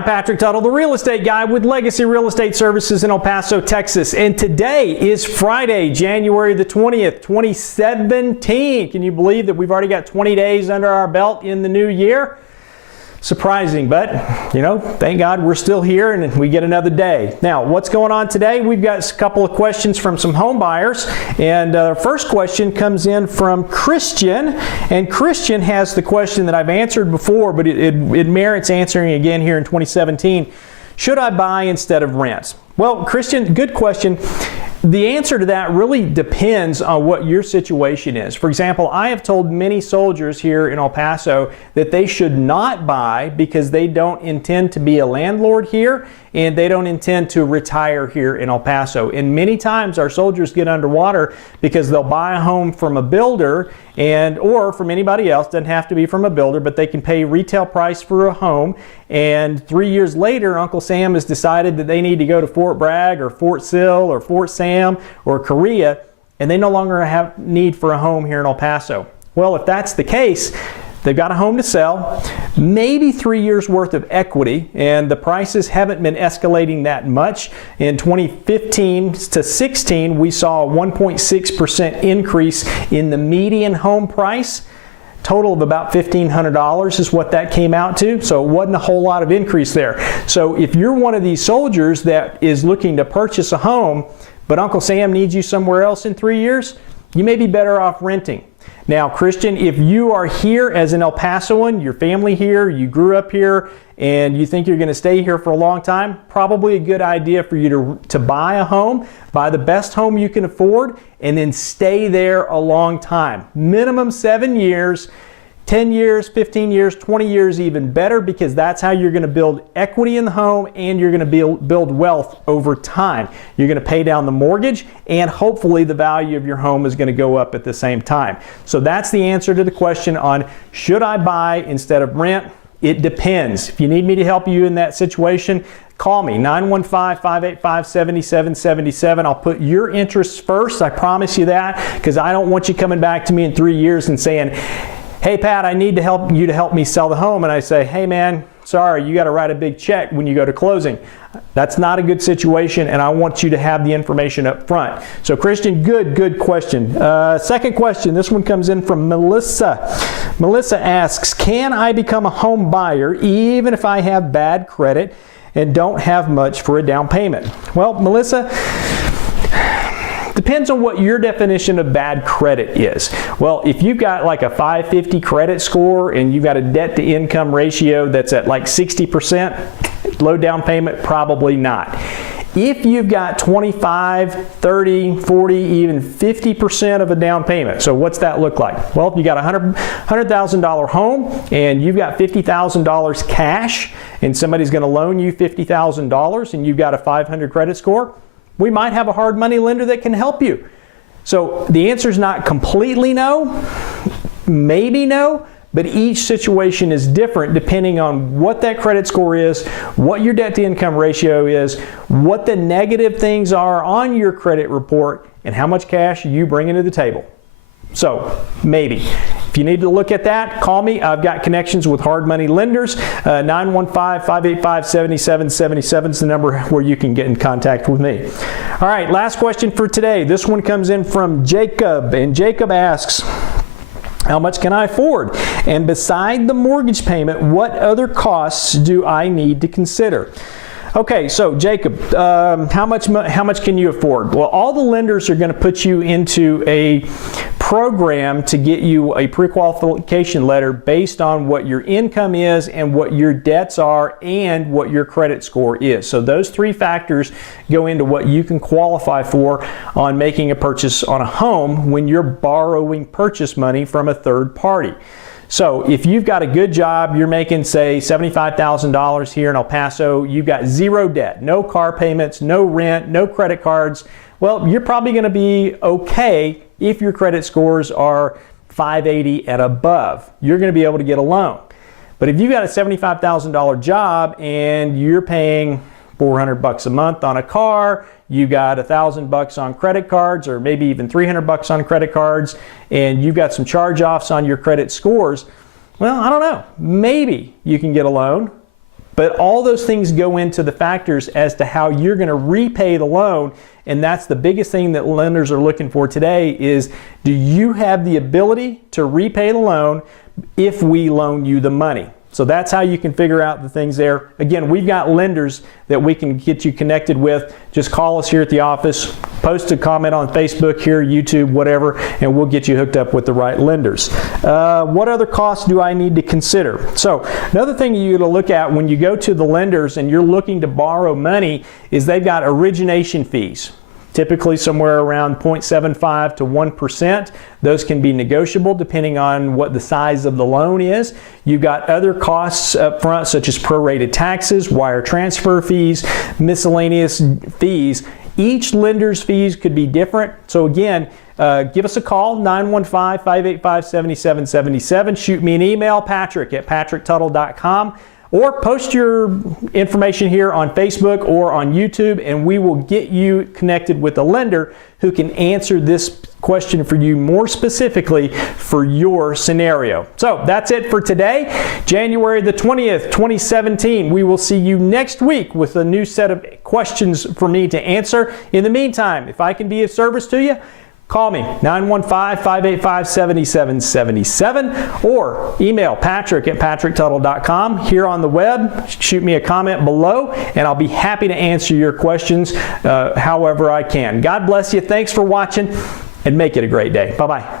I'm Patrick Tuttle, the real estate guy with Legacy Real Estate Services in El Paso, Texas. And today is Friday, January the 20th, 2017. Can you believe that we've already got 20 days under our belt in the new year? Surprising, but thank God we're still here and we get another day. Now, what's going on today? We've got a couple of questions from some home buyers, and our first question comes in from Christian, and Christian has the question that I've answered before, but it merits answering again here in 2017. Should I buy instead of rent? Well, Christian, good question. The answer to that really depends on what your situation is. For example, I have told many soldiers here in El Paso that they should not buy because they don't intend to be a landlord here and they don't intend to retire here in El Paso. And many times our soldiers get underwater because they'll buy a home from a builder or from anybody else. Doesn't have to be from a builder, but they can pay retail price for a home. And 3 years later, Uncle Sam has decided that they need to go to Fort Bragg or Fort Sill or Fort Sam or Korea, and they no longer have need for a home here in El Paso. Well, if that's the case, they've got a home to sell, maybe 3 years worth of equity, and the prices haven't been escalating that much. In 2015 to 16, we saw a 1.6% increase in the median home price. Total of about $1,500 is what that came out to, so it wasn't a whole lot of increase there. So if you're one of these soldiers that is looking to purchase a home, but Uncle Sam needs you somewhere else in 3 years, you may be better off renting. Now, Christian, if you are here as an El Pasoan, your family here, you grew up here, and you think you're going to stay here for a long time, probably a good idea for you to buy a home, buy the best home you can afford, and then stay there a long time. Minimum 7 years, 10 years, 15 years, 20 years, even better, because that's how you're going to build equity in the home and you're going to build wealth over time. You're going to pay down the mortgage and hopefully the value of your home is going to go up at the same time. So that's the answer to the question on should I buy instead of rent? It depends. If you need me to help you in that situation, call me, 915-585-7777. I'll put your interests first, I promise you that, because I don't want you coming back to me in 3 years and saying, hey Pat, I need you to help me sell the home. And I say, hey man, sorry, you got to write a big check when you go to closing. That's not a good situation, and I want you to have the information up front. So Christian, good question. Second question, this one comes in from Melissa. Melissa asks, can I become a home buyer even if I have bad credit and don't have much for a down payment? Well, Melissa, depends on what your definition of bad credit is. Well, if you've got like a 550 credit score and you've got a debt to income ratio that's at like 60%, low down payment, probably not. If you've got 25, 30, 40, even 50% of a down payment, so what's that look like? Well, if you got a $100,000 home and you've got $50,000 cash and somebody's going to loan you $50,000 and you've got a 500 credit score, we might have a hard money lender that can help you. So the answer is not completely no, maybe no, but each situation is different depending on what that credit score is, what your debt to income ratio is, what the negative things are on your credit report, and how much cash you bring into the table. So maybe. If you need to look at that, call me. I've got connections with hard money lenders. 915-585-7777 is the number where you can get in contact with me. All right, last question for today. This one comes in from Jacob, and Jacob asks, how much can I afford? And beside the mortgage payment, what other costs do I need to consider? Okay, so Jacob, how much can you afford? Well, all the lenders are going to put you into a program to get you a pre-qualification letter based on what your income is and what your debts are and what your credit score is. So those three factors go into what you can qualify for on making a purchase on a home when you're borrowing purchase money from a third party. So if you've got a good job, you're making, say, $75,000 here in El Paso, you've got zero debt, no car payments, no rent, no credit cards, well, you're probably going to be okay if your credit scores are 580 and above. You're going to be able to get a loan. But if you've got a $75,000 job and you're paying $400 a month on a car, you got $1,000 on credit cards, or maybe even $300 on credit cards, and you've got some charge-offs on your credit scores, well, I don't know. Maybe you can get a loan, But all those things go into the factors as to how you're going to repay the loan. And that's the biggest thing that lenders are looking for today is, do you have the ability to repay the loan if we loan you the money? So that's how you can figure out the things there. Again, we've got lenders that we can get you connected with. Just call us here at the office, post a comment on Facebook here, YouTube, whatever, and we'll get you hooked up with the right lenders. What other costs do I need to consider? So another thing you got to look at when you go to the lenders and you're looking to borrow money is they've got origination fees. Typically somewhere around 0.75 to 1%. Those can be negotiable depending on what the size of the loan is. You've got other costs up front such as prorated taxes, wire transfer fees, miscellaneous fees. Each lender's fees could be different. So again, give us a call, 915-585-7777. Shoot me an email, patrick@patricktuttle.com. Or post your information here on Facebook or on YouTube, and we will get you connected with a lender who can answer this question for you more specifically for your scenario. So that's it for today, January the 20th, 2017. We will see you next week with a new set of questions for me to answer. In the meantime, if I can be of service to you, call me, 915-585-7777, or email patrick@patricktuttle.com. Here on the web, shoot me a comment below, and I'll be happy to answer your questions however I can. God bless you. Thanks for watching, and make it a great day. Bye-bye.